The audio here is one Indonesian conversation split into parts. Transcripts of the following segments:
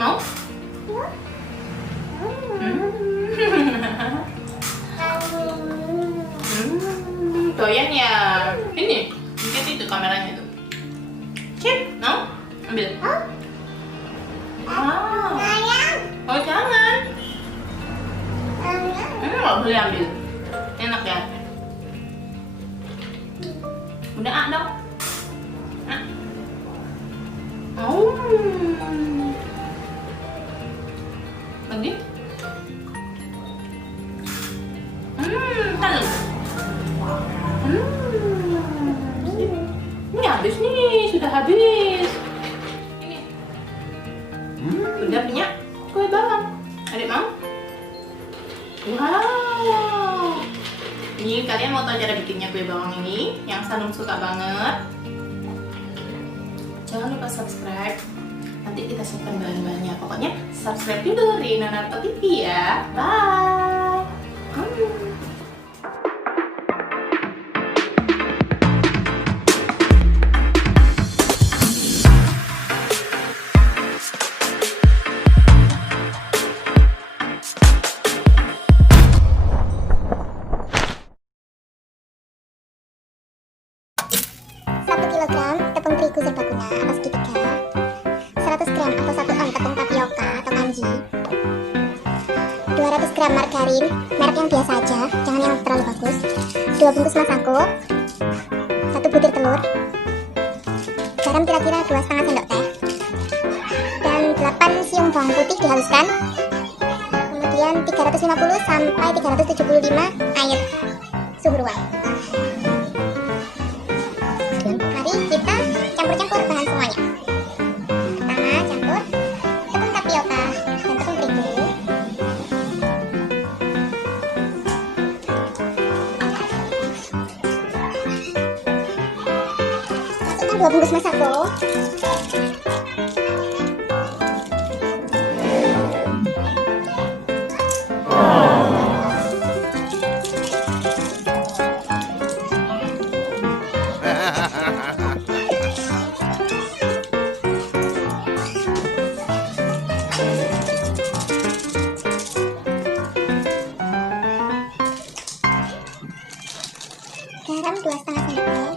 Mau? Doyan ya. Ini, lihat itu kameranya tuh. Cip, mau? Ambil. Wow. Oh jangan. Nggak boleh ambil. Enak ya. Udah dong. Oh. Lagi? Kan. Ini habis nih, sudah habis. Ini. Udah punya kue bawang. Adik mau? Wow. Ini kalian mau tahu cara bikinnya kue bawang ini yang Sanum suka banget? Jangan lupa subscribe. Nanti kita simpan bahan-bahannya. Pokoknya subscribe dulu Rina Narto TV ya. Bye. Tepung terigu serbaguna atau segitiga, 100 gram atau 1 on tepung tapioka atau kanji, 200 gram margarin, merek yang biasa aja, jangan yang terlalu bagus, 2 bungkus masako, 1 butir telur, garam kira-kira 2,5 sendok teh, dan 8 siung bawang putih dihaluskan, kemudian 350 sampai 375 air suhu ruang. Kita campur-campur bahan semuanya. Pertama campur tepung tapioka dan tepung terigu. Masukkan 2 bungkus masako. Garam 2,5 sendok teh. 1, 2, 3.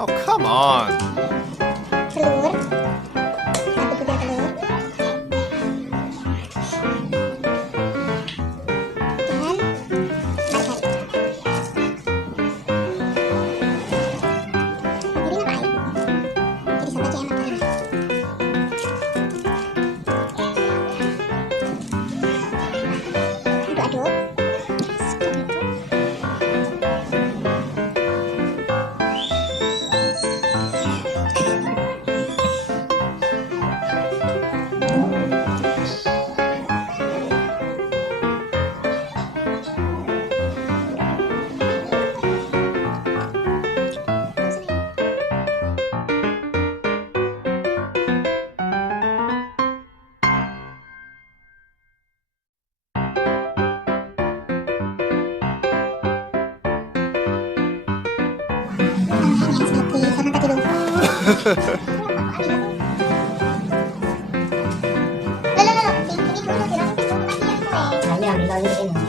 Oh, come on. Telur. 1 butir telur. Karena tadi lupa. Ini dulu dilangsung lagi yang kue. Ambil ini.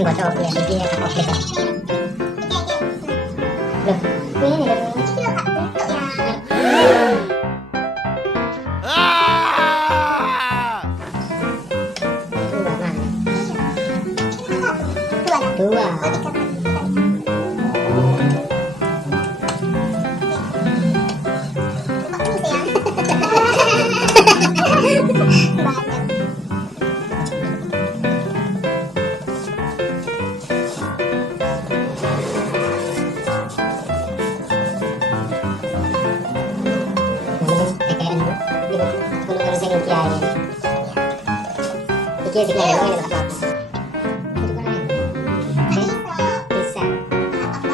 sing cocok ya iki ya aku bisa. Loh, ini dari Iki lho Kak, bentuk ya. dua. Bisa.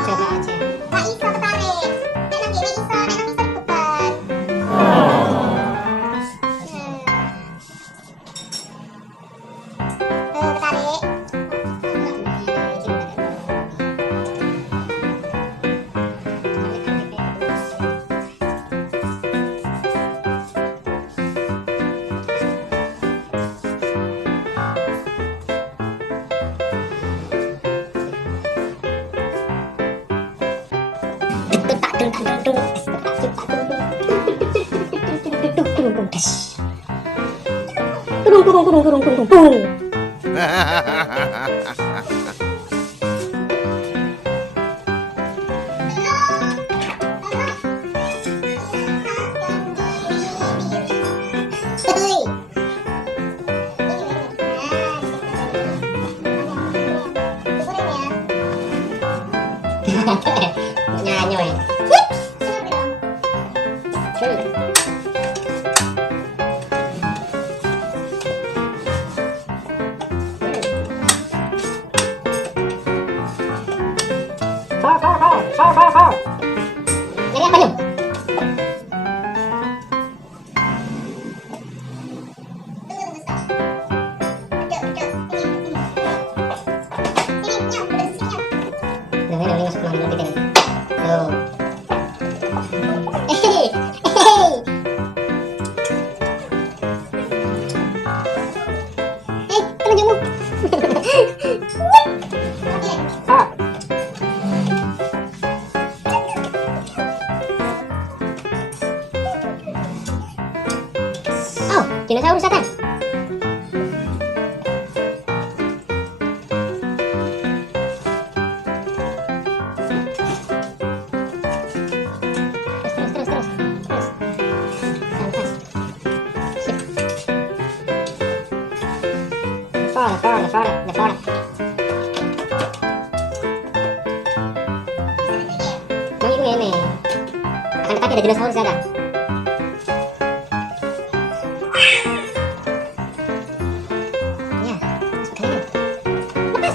Coba aja. Kak iso ketarik. Nek nang kene iso, nek nang iso beban. Ketarik. Nyanyi ya. Jadi apa nih? Udah masuk ke dalam kita. Tuh. Telunjukmu. Oh, dinosaurus setan. Terus. Santai. Sip. Fora. Bang ini. Akan tetapi ada dinosaurus ada. Ya, keren. Lepas.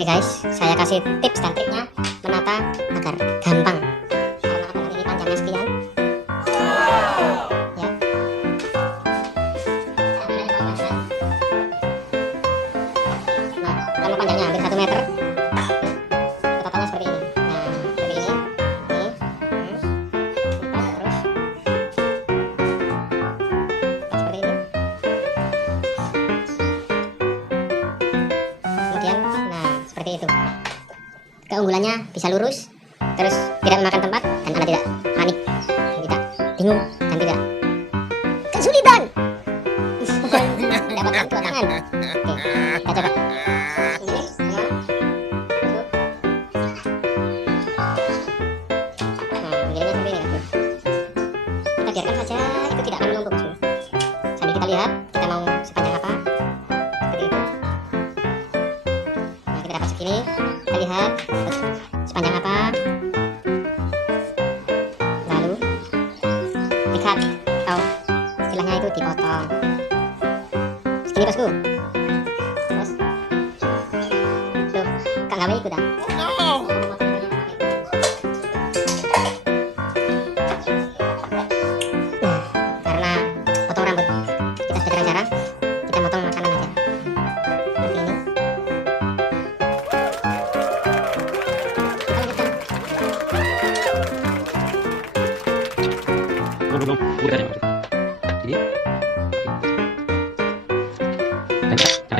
Oke guys, saya kasih tips dan triknya menata agar gampang. Karena apa ini panjangnya sekian. Ya. Nah, kalau panjangnya hampir 1 meter, tatatannya seperti ini. Nah, seperti ini. Terus seperti ini. Kemudian, nah seperti itu. Keunggulannya bisa lurus, terus tidak memakan tempat, dan Anda tidak panik, tidak bingung, dan tidak kesulitan mendapatkan 2 tangan. Oke, kita coba. Ini, semua. Nah, begini seperti ini. Kita biarkan saja, itu tidak akan menumpuk. Sambil kita lihat Lalu dikat atau istilahnya itu dipotong segini bosku. Terus tuh kak gawe ikut dah. Karena potong rambut kita sudah jarang-jarang, kita potong makanan aja seperti ini. belum udah aja maksud. Jadi jangan gitu.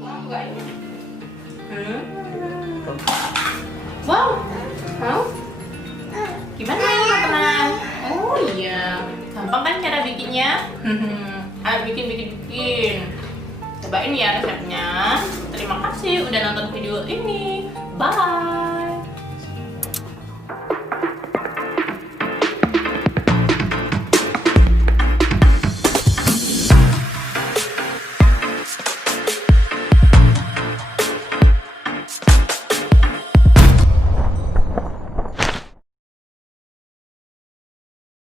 Oke, gitu. Wow, mau? Gimana ini teman? Oh iya, gampang kan cara bikinnya? Ayo bikin. Cobain ya resepnya. Terima kasih udah nonton video ini. Bye.